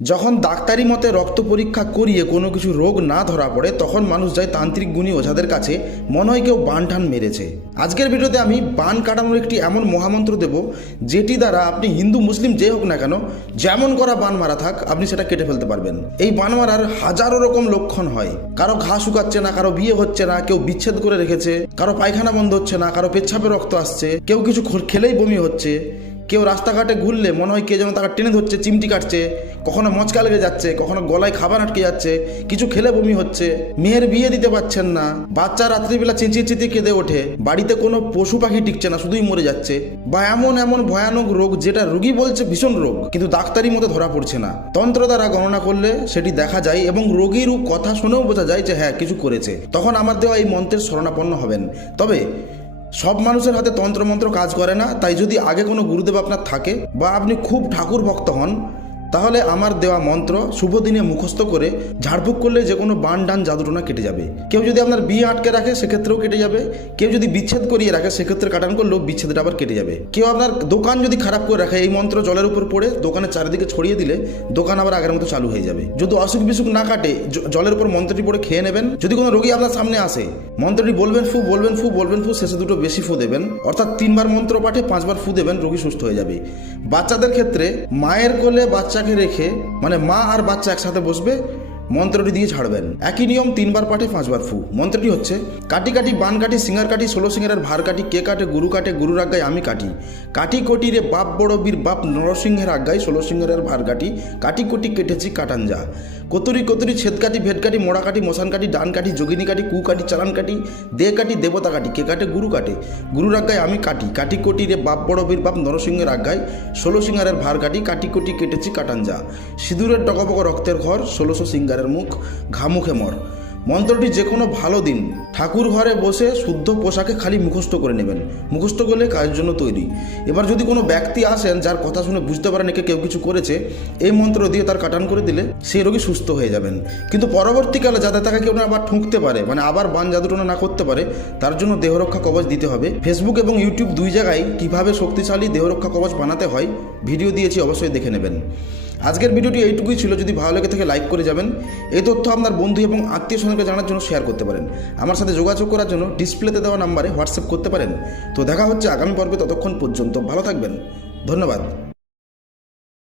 যখন ডাক্তারি মতে রক্ত পরীক্ষা করিয়ে কোনো কিছু রোগ না ধরা পড়ে তখন মানুষ যায় তান্ত্রিক গুণী ওঝাদের কাছে, মনে হয় কেউ বান টান মেরেছে। আজকের ভিডিওতে আমি বান কাটানোর একটি এমন মহামন্ত্র দেব যেটি দ্বারা আপনি হিন্দু মুসলিম যে হোক না কেন, যেমন করা বান মারা থাক আপনি সেটা কেটে ফেলতে পারবেন। এই বান মারার হাজারো রকম লক্ষণ হয়। কারো ঘা শুকাচ্ছে না, কারো বিয়ে হচ্ছে না, কেউ বিচ্ছেদ করে রেখেছে, কারো পায়খানা বন্ধ হচ্ছে না, কারো পেচ্ছাপে রক্ত আসছে, কেউ কিছু খেলেই বমি হচ্ছে, কেউ রাস্তাঘাটে ঘুরলে মনে হয় কে যেন তাকে টেনে ধরছে, চিমটি কাটছে, কখনো মচকা লেগে যাচ্ছে, কখনো গলায় খাবার আটকে যাচ্ছে, কিছু খেলে বমি হচ্ছে, মেয়ের বিয়ে দিতে পারছেন না, বাচ্চা রাত্রিবেলা চেঁচিয়ে চেঁচিয়ে কেঁদে ওঠে, বাড়িতে কোনো পশু পাখি টিকছে না, শুধুই মরে যাচ্ছে, বা এমন এমন ভয়ানক রোগ যেটা রোগী বলছে ভীষণ রোগ কিন্তু ডাক্তারি মতো ধরা পড়ছে না। তন্ত্র দ্বারা গণনা করলে সেটি দেখা যায় এবং রোগীর কথা শুনেও বোঝা যায় যে হ্যাঁ কিছু করেছে। তখন আমার দেওয়া এই মন্ত্রের শরণাপন্ন হবেন। তবে সব মানুষের হাতে তন্ত্রমন্ত্র কাজ করে না, তাই যদি আগে কোনো গুরুদেব আপনার থাকে বা আপনি খুব ঠাকুর ভক্ত হন, তাহলে আমার দেওয়া মন্ত্র শুভ দিনে মুখস্থ করে ঝাড়ফুঁক করলে যে কোনো বান ডান জাদুটোনা কেটে যাবে। কেউ যদি আপনার বিয়ে আটকে রাখে সেক্ষেত্রেও কেটে যাবে, কেউ যদি বিচ্ছেদ করিয়ে রাখে সেক্ষেত্রে কাটান করলেও বিচ্ছেদটা আবার কেটে যাবে। কেউ আপনার দোকান যদি খারাপ করে রাখে, এই মন্ত্র জলের উপর পড়ে দোকানের চারিদিকে ছড়িয়ে দিলে দোকান আবার আগের মতো চালু হয়ে যাবে। যদি অসুখ বিসুখ না কাটে জলের উপর মন্ত্রটি পড়ে খেয়ে নেবেন। যদি কোনো রোগী আপনার সামনে আসে, মন্ত্রটি বলবেন ফু, বলবেন ফু, বলবেন ফু, শেষে দুটো বেশি ফু দেবেন, অর্থাৎ 3বার মন্ত্র পাঠে 5বার ফু দেবেন, রোগী সুস্থ হয়ে যাবে। বাচ্চাদের ক্ষেত্রে মায়ের কোলে বাচ্চাকে রেখে, মানে মা আর বাচ্চা একসাথে বসবে, মন্ত্রটি দিয়ে ছাড়বেন। একই নিয়ম 3বার পাঠে 5বার ফু। মন্ত্রটি হচ্ছে: কাটি কাটি বান কাটি সিঙ্গার কাটি 16 সিঙ্গারের ভার কাটি, কে কাটে গুরুর আজ্ঞায় আমি কাটি, কাটি কোটি রে বাপ বড় বীর বাপ নরসিংহের আজ্ঞায় 16 সিঙ্গারের ভার কাটি, কাটি কোটি কেটেছি কাটান যা, কতুরি কতুরি ছেদ কাটি ভেদ কাটি মোড়া কাটি মশান কাটি ডান কাটি যোগিনী কাটি কু কাটি চালান কাটি দে কাটি দেবতা কাটি, কে কাটে গুরুর আজ্ঞায় আমি কাটি, কাটি কোটি রে বাপ বড় বীর বাপ নরসিংহের আজ্ঞায় 16 সিঙ্গারের ভার কাটি, কাটি কোটি কেটেছি কাটান যা, সিঁদুরের টকবক রক্তের ঘর 1600 সিঙ্গারের মুখ ঘামুখে মর। মন্ত্রটি যে কোনো ভালো দিন ঠাকুর ঘরে বসে শুদ্ধ পোশাকে খালি মুখস্থ করে নেবেন। মুখস্থ করলে কাজের জন্য তৈরি। এবার যদি কোনো ব্যক্তি আসেন যার কথা শুনে বুঝতে পারেন একে কেউ কিছু করেছে, এই মন্ত্র দিয়ে তার কাটান করে দিলে সেই রোগী সুস্থ হয়ে যাবেন। কিন্তু পরবর্তীকালে যাতে তাকে কেউ না আবার ঠুঁকতে পারে, মানে আবার বান জাদুটোনা না করতে পারে, তার জন্য দেহরক্ষা কবচ দিতে হবে। ফেসবুক এবং ইউটিউব দুই জায়গায় কীভাবে শক্তিশালী দেহরক্ষা কবচ বানাতে হয় ভিডিও দিয়েছি, অবশ্যই দেখে নেবেন। আজকের ভিডিওটি এইটুকুই ছিল। যদি ভালো লেগে থাকে লাইক করে যাবেন। এই তথ্য আপনার বন্ধু এবং আত্মীয় স্বজনকে জানার জন্য শেয়ার করতে পারেন। আমার সাথে যোগাযোগ করার জন্য ডিসপ্লেতে দেওয়া নাম্বারে হোয়াটসঅ্যাপ করতে পারেন। তো দেখা হচ্ছে আগামী পর্বে, ততক্ষণ পর্যন্ত ভালো থাকবেন। ধন্যবাদ।